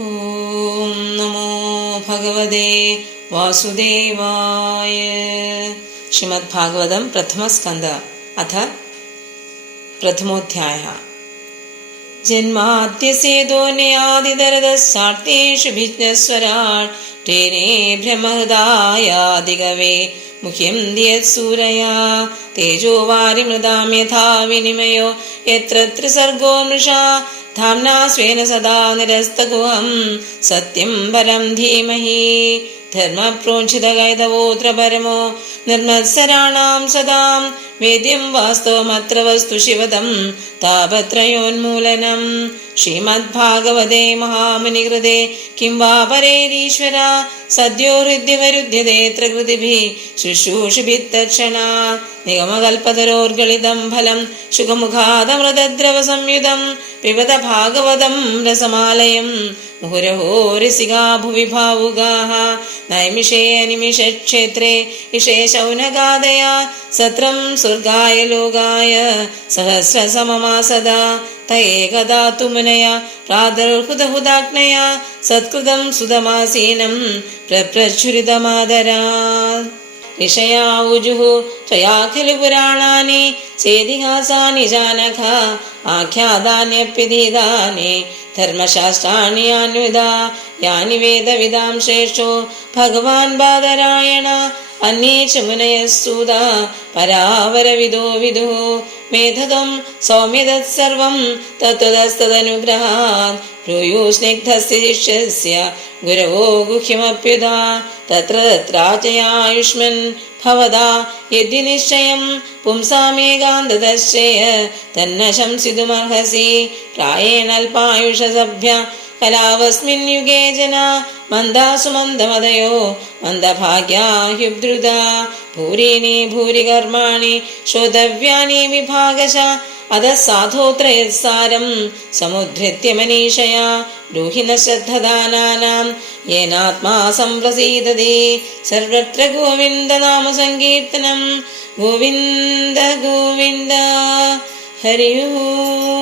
ഓം നമോ ഭഗവതേ വാസുദേവായ. ശ്രീമദ് ഭാഗവതം പ്രഥമസ്കന്ധ അഥ പ്രഥമോധ്യായ. ജന്മാദ്യസേതോന്യാദിതരതശ്ചാർത്തേഷു ഭിജ്ഞസ്വരാട് തേനേ ബ്രഹ്മഹൃദായാദികവേ മുഖ്യം ദിയത്സൂരയാ തേജോ വാരിമൃതാം യഥാ വിനിമയോ യത്ര ത്രിസർഗോ മൃഷാ ധാംനാ സ്വേന സദാ നിരസ്തകുഹം സത്യം പരം ധീമഹി. ധർമ്മപ്രോഞ്ചിതകൈതവോത്ര പരമോ നിർമത്സരാണാം സദാം വേദ്യം വാസ്തവമത്ര വസ്തു ശിവതം താപത്രയോന്മൂലനം. ശ്രീമദ്ഭാഗവതേ മഹാമുനികൃതേ കിം വാ പരേരീശ്വര സദ്യോ ഹൃദ്യവരുദ്ധ്യതേത്ര കൃതിഭിः ശുശ്രൂഷഭിത്തക്ഷണാത്. നിഗമകൽപതരോർഗളിതം ഫലം ശുഖമുഖാദമൃതദ്രവ സംയുതം പിബത ഭാഗവതം രസമാലയം മുഹുരഹോ രസികാ ഭുവി ഭാവുകാഃ. നൈമിഷേ അനിമിഷക്ഷേത്രേ ഇഷേ ശൗനകാദയാ സത്രം സ്വർഗായ ലോകായ സഹസ്രസമമാസദാ. തയേകദാ തു മുനയാ പ്രാതർഹുതഹുതാഗ്നയാ സത്കൃതം സുതമാസീനം പ്രപ്രച്ഛുരിതമാദരാത്. ഋഷയാ ഊജുഃ ത്വയാ ഖലു പുരാണാനി ചേതിഹാസാനി ജാനഘ ആഖ്യാതാന്യപ്യധീതാനി ധർമ്മശാസ്ത്രാണി യാന്വിതാ യാനി വേദവിദാം ശ്രേഷ്ഠോ ഭഗവാൻ ബാദരായണ. അന്യേ ച മുനയഃ സൂതാ പരാവരവിദോ വിദുഃ മേധകം സൗമ്യതത്സർവം തത്വതസ്തദനുഗ്രഹാത്. ഭ്രൂയോ സ്നിഗ്ധസ്യ ശിഷ്യസ്യ ഗുരവോ ഗുഹ്യമപ്യുതാ തത്ര തത്രാചയായുഷ്മൻ ഭവതാ യദ്യ നിശ്ചയം പുംസാമേകാന്തതശ്ചയ തന്ന ശംസിതുമർഹസി. പ്രായേണൽപായുഷസഭ്യ കലാവസ്മിൻ യുഗേ ജനാ മന്ദാസു മന്ദമതയോ മന്ദഭാഗ്യാ ഹ്യുദ്രുതാ. ഭൂരീണി ഭൂരി കർമാണി ശ്രോതവ്യാനി വിഭാഗശഃ അധഃ സാധോത്രയത്സാരം സമുദ്ധൃത്യ മനീഷയാ ബ്രൂഹി ന ശ്രദ്ധദാനാനാം യേനാത്മാ സംപ്രസീദതി. സർവത്ര ഗോവിന്ദ നാമ സങ്കീർത്തനം. ഗോവിന്ദ ഗോവിന്ദ. ഹരി ഓം.